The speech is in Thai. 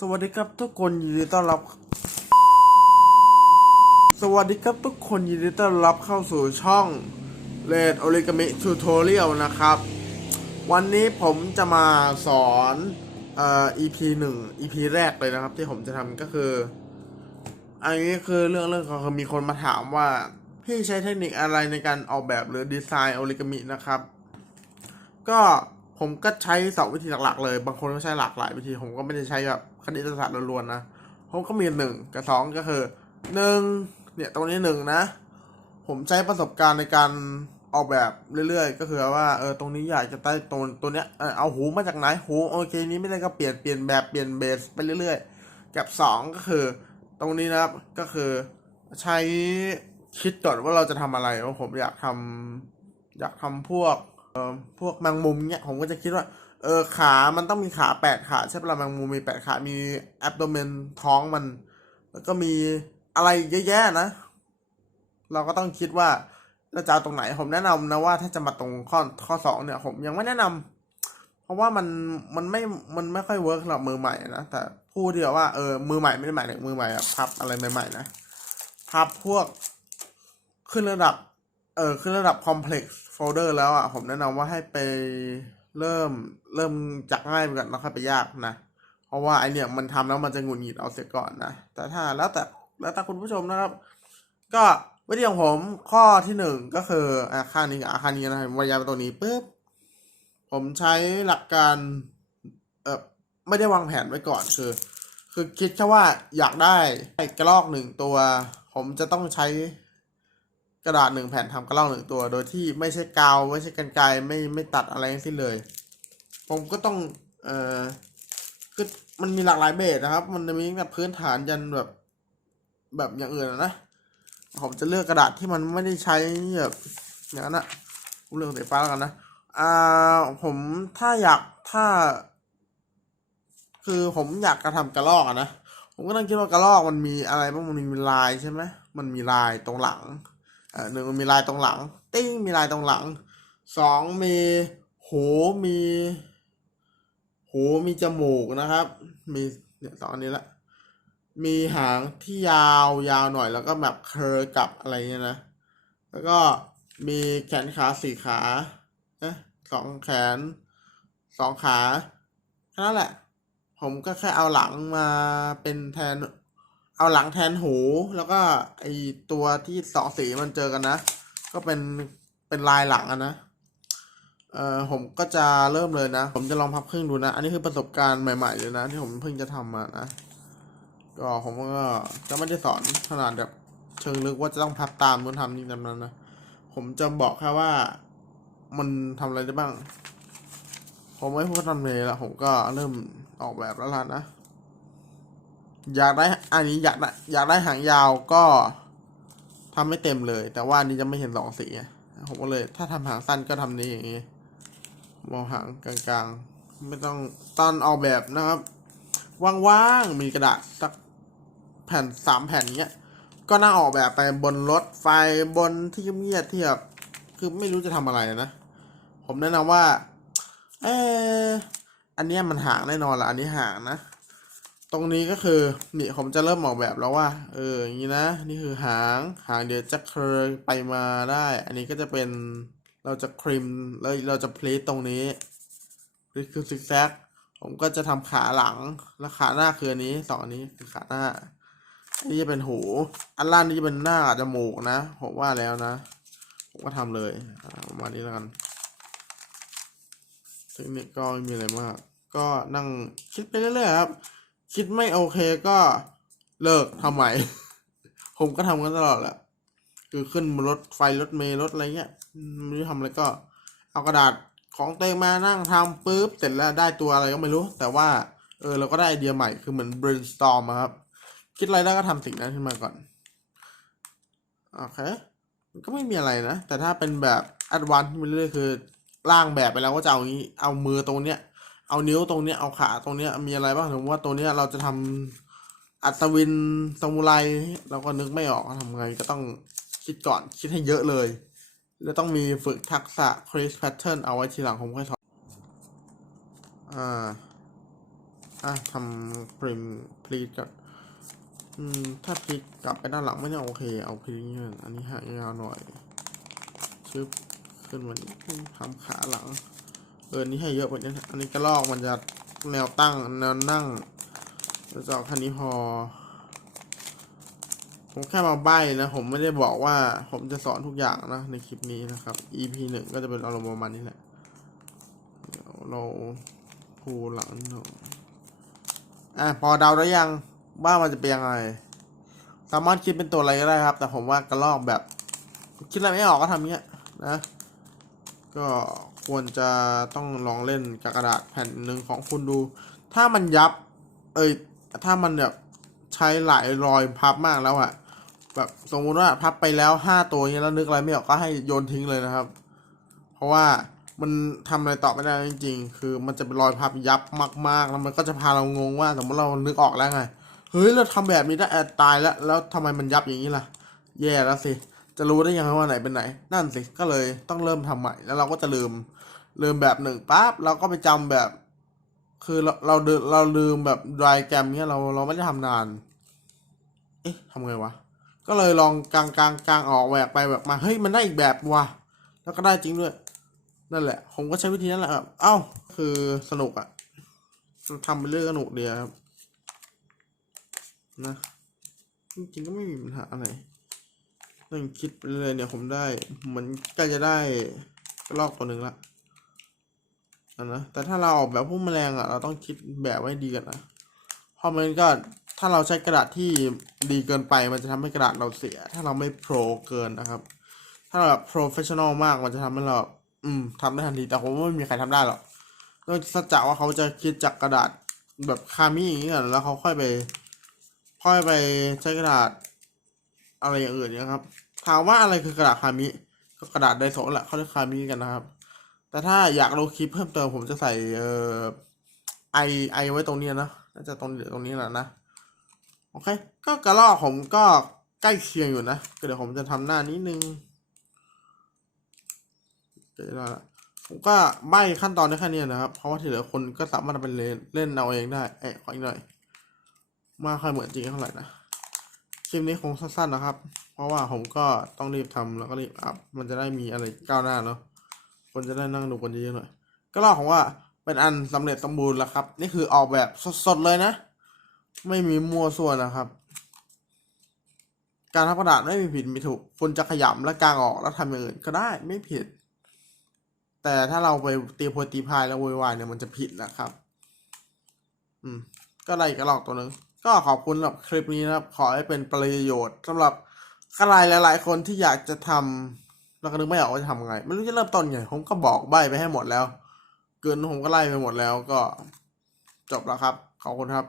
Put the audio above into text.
สวัสดีครับทุกคนยินดีต้อนรับเข้าสู่ช่อง Red Origami Tutorial นะครับวันนี้ผมจะมาสอนEP 1 EP แรกเลยนะครับที่ผมจะทำก็คืออันนี้คือเรื่องของมีคนมาถามว่าพี่ใช้เทคนิคอะไรในการออกแบบหรือดีไซน์โอริกามินะครับก็ผมก็ใช้2วิธีหลักๆเลยบางคนก็ใช้หลากหลายวิธีผมก็ไม่ได้ใช้แบบคณิตศาสตร์ล้วนๆนะผมก็มี1 กับ 2ก็คือ1เนี่ยตรงนี้1นะผมใช้ประสบการณ์ในการออกแบบเรื่อยๆก็คือว่าตรงนี้อยากจะได้ตัวเนี้ยเอาหูมาจากไหนหูโอเคนี้ไม่ได้ก็เปลี่ยนแบบเปลี่ยนเบสไปเรื่อยๆกับ2ก็คือตรงนี้นะครับก็คือใช้คิดก่อนว่าเราจะทำอะไรว่าผมอยากทำพวกแมงมุมเนี้ยผมก็จะคิดว่าขามันต้องมีขา8 ขาใช่ปะล่ะแมงมุมมี8 ขามีแอบโดเมนท้องมันแล้วก็มีอะไรเยอะแยะนะเราก็ต้องคิดว่าเราจะเอาตรงไหนผมแนะนำนะว่าถ้าจะมาตรงข้อ2เนี่ยผมยังไม่แนะนำเพราะว่ามันไม่ค่อยเวิร์กสำหรับมือใหม่นะแต่พูดเดียวว่ามือใหม่ไม่ได้หมายถึงมือใหม่แบบพับอะไรใหม่ๆนะพับพวกขึ้นระดับคอมเพล็กซ์โฟลเดอร์แล้วอ่ะผมแนะนำว่าให้ไปเริ่มเริ่มจากง่ายไปก่อนแล้วค่อยไปยากนะเพราะว่าไอเนี่ยมันทำแล้วมันจะหงุดหงิดเอาเสียก่อนนะแต่ถ้าแล้วแต่คุณผู้ชมนะครับก็วิธีของผมข้อที่1ก็คือข้างนี้กับข้างนี้นะครับวางยาตัวนี้ปุ๊บผมใช้หลักการไม่ได้วางแผนไว้ก่อนคือคิดแค่ว่าอยากได้กระรอก1 ตัวผมจะต้องใช้กระดาษ1 แผ่นทำกระรอก1 ตัวโดยที่ไม่ใช่กาวไม่ใช่กรรไกรไม่ตัดอะไรทั้งสิ้นเลยผมก็ต้องคือมันมีหลากหลายเบสนะครับมันจะมีแบบพื้นฐานยันแบบอย่างอื่นนะผมจะเลือกกระดาษที่มันไม่ได้ใช้แบบอย่างนั้นนะผมเลือกสีฟ้าแล้วกันนะผมถ้าคือผมอยากกระทำกระรอกนะผมก็ต้องคิดว่ากระรอกมันมีอะไรบ้างมันมีลายใช่ไหมมันมีลายตรงหลัง1มันมีลายตรงหลังติ้งมีลายตรงหลัง2มีหูมีมีจมูกนะครับมีเนี่ย2 อันนี้ละมีหางที่ยาวหน่อยแล้วก็แบบเคอร์กับอะไรเงี้ยนะแล้วก็มีแขนขา4 ขา2 แขน2 ขาแค่นั้นแหละผมก็แค่เอาหลังมาเป็นแทนเอาหลังแทนหูแล้วก็ไอตัวที่2 สีมันเจอกันนะก็เป็นลายหลังนะผมก็จะเริ่มเลยนะผมจะลองพับครึ่งดูนะอันนี้คือประสบการณ์ใหม่ๆเลยนะที่ผมเพิ่งจะทำมานะก็ผมก็จะไม่ได้สอนขนาดแบบเชิงลึกว่าจะต้องพับตามนู้นทำนี่ทำนั้นนะผมจะบอกแค่ว่ามันทำอะไรได้บ้างผมไม่พูดทำเลยละผมก็เริ่มออกแบบแล้วล่ะนะอยากได้อันนี้อยากได้หางยาวก็ทำไม่เต็มเลยแต่ว่านี้จะไม่เห็น2 สีผมก็เลยถ้าทำหางสั้นก็ทำนี้อย่างนี้มองหางกลางๆไม่ต้องตอนออกแบบนะครับว่างๆมีกระดาษสักแผ่น3 แผ่นเงี้ยก็น่าออกแบบไปบนรถไฟบนที่เงียบที่แบบคือไม่รู้จะทำอะไรนะผมแนะนำว่าอันนี้มันหางแน่นอนละอันนี้หางนะตรงนี้ก็คือนี่ผมจะเริ่มออกแบบแล้วว่าอย่างนี้นะนี่คือหางเดี๋ยวจะเคยไปมาได้ อันนี้ก็จะเป็นเราจะครีมแล้วเราจะพลีทตรงนี้นี่คือซิกแซกผมก็จะทำขาหลังแล้วขาหน้าคืออันนี้2 อันนี้คือขาหน้าอันนี้จะเป็นหูอันล่างนี้จะเป็นหน้าจมูกนะผมว่าแล้วนะผมก็ทำเลยประมาณนี้แล้วกันเทคนิคก็ไม่มีอะไรมากก็นั่งคิดไปเรื่อยๆครับคิดไม่โอเคก็เลิกทำใหม่ ผมก็ทำกันตลอดแหละคือขึ้นรถไฟรถเมล์รถอะไรเงี้ยไม่รู้ทำอะไรก็เอากระดาษของเตงมานั่งทำปุ๊บเสร็จแล้วได้ตัวอะไรก็ไม่รู้แต่ว่าเราก็ได้ไอเดียใหม่คือเหมือน brainstorm ครับคิดอะไรได้ก็ทำสิ่งนั้นขึ้นมาก่อนโอเคมันก็ไม่มีอะไรนะแต่ถ้าเป็นแบบ advanced ไปเรื่อยๆคือร่างแบบไปแล้วว่าจะเอางี้เอามือตรงเนี้ยเอานิ้วตรงเนี้ยเอาขาตรงเนี้ยมีอะไรบ้างถึงว่าตัวเนี้ยเราจะทำอัศวินซามูไรเราก็นึกไม่ออกทำไงก็ต้องคิดก่อนคิดให้เยอะเลยแล้วต้องมีฝึกทักษะ create pattern เอาไว้ทีหลังผมค่อยสอน ทำพริมพลีทก่อนถ้าพลิกกลับไปด้านหลังไม่น่าโอเคเอาพลิกนี่อันนี้หายาวหน่อยชึบขึ้นมานิดนึงทำขาหลังนี่ให้เยอะไปนิดอันนี้กระลอกมันจะแนวตั้งแนวนั่งแล้วจะคันนี้พอผมแค่มาใบ้นะผมไม่ได้บอกว่าผมจะสอนทุกอย่างนะในคลิปนี้นะครับ EP 1ก็จะเป็นอารมณ์ประมาณนี้แหละเดี๋ยวเราพูหลังหน่อยพอเดาได้ยังว่ามันจะเป็นยังไงสามารถคิดเป็นตัวอะไรก็ได้ครับแต่ผมว่ากระลอกแบบคิดอะไรไม่ออกก็ทำเงี้ยนะก็ควรจะต้องลองเล่นกับกระดาษแผ่นหนึ่งของคุณดู ถ้ามันยับถ้ามันแบบใช้หลายรอยพับมากแล้วอะแบบสมมุติว่าพับไปแล้ว5 ตัวเงี้ยแล้วนึกอะไรไม่ออกก็ให้โยนทิ้งเลยนะครับ เพราะว่ามันทำอะไรต่อไม่ได้จริงๆคือมันจะเป็นรอยพับยับมากๆแล้วมันก็จะพาเรางงว่าสมมติเรานึกออกแล้วไงเฮ้ยเราทำแบบนี้ได้ตายแล้วทำไมมันยับอย่างนี้ล่ะแย่แล้วสิจะรู้ได้ยังไงว่าไหนเป็นไหนนั่นสิก็เลยต้องเริ่มทำใหม่แล้วเราก็จะลืมแบบหนึ่งปั๊บเราก็ไปจำแบบคือเราลืมแบบไดรแกรมเนี้ยเราไม่ได้ทำนานทำไงวะก็เลยลองกลางออกแหวกไปแหวกมาเฮ้ยมันได้อีกแบบว่ะแล้วก็ได้จริงด้วยนั่นแหละผมก็ใช้วิธีนั้นแหละครับคือสนุกอะทำไปเรื่อยสนุกเดียวครับนะจริงๆก็ไม่มีปัญหาอะไรนั่งคิดไปเลยเนี่ยผมได้เหมือนใกล้จะได้กระรอกตัวหนึ่งละนะแต่ถ้าเราออกแบบพวกแมลงอะเราต้องคิดแบบไว้ดีกันนะเพราะมันก็ถ้าเราใช้กระดาษที่ดีเกินไปมันจะทำให้กระดาษเราเสียถ้าเราไม่โปรเกินนะครับถ้าเราแบบโปรเฟชชั่นอลมากมันจะทำให้เราทำได้ทันทีแต่ผมว่าไม่มีใครทำได้หรอกนอกจากว่าเขาจะคิดจากกระดาษแบบคามิอย่างนี้ก่อนแล้วเขาค่อยไปใช้กระดาษอะไรอย่างอื่นเนี่ยครับถามว่าอะไรคือกระดาษคามิก็กระดาษไดโซะแหละเขาเรียกคามิกันนะครับแต่ถ้าอยากดูคลิปเพิ่มเติมผมจะใส่ไอไว้ตรงนี้นะน่าจะตรงนี้แหละนะโอเคก็กระลอกผมก็ใกล้เคียงอยู่นะเดี๋ยวผมจะทำหน้านิดนึงเดี๋ยวผมก็ใบ้ขั้นตอนได้แค่นี้นะครับเพราะว่าที่เหลือคนก็สามารถเป็นเล่นเอาเองได้ขออีกหน่อยมาค่อยเหมือนจริงเท่าไหร่นะคลิปนี้คงสั้นๆนะครับเพราะว่าผมก็ต้องรีบทำแล้วก็รีบอัพมันจะได้มีอะไรก้าวหน้าเนาะคนจะได้นั่งดูกันเยอะๆหน่อยก็เล่าของว่าเป็นอันสำเร็จสมบูรณ์แล้วครับนี่คือออกแบบสดๆเลยนะไม่มีมั่วส่วนนะครับการทับกระดาษไม่มีผิดมีถูกคุณจะขยำและกางออกแล้วทำอย่างอื่นก็ได้ไม่ผิดแต่ถ้าเราไปตีโพยตีพายแล้วโวยวายเนี่ยมันจะผิดนะครับก็ได้อีกกระรอกตัวหนึ่งก็ขอบคุณสำหรับคลิปนี้นะครับขอให้เป็นประโยชน์สำหรับใครหลายๆคนที่อยากจะทำแล้วก็นึกไม่ออกว่าจะทำไงไม่รู้จะเริ่มต้นไงผมก็บอกใบไปให้หมดแล้วเกินผมก็ไล่ไปหมดแล้วก็จบแล้วครับขอบคุณครับ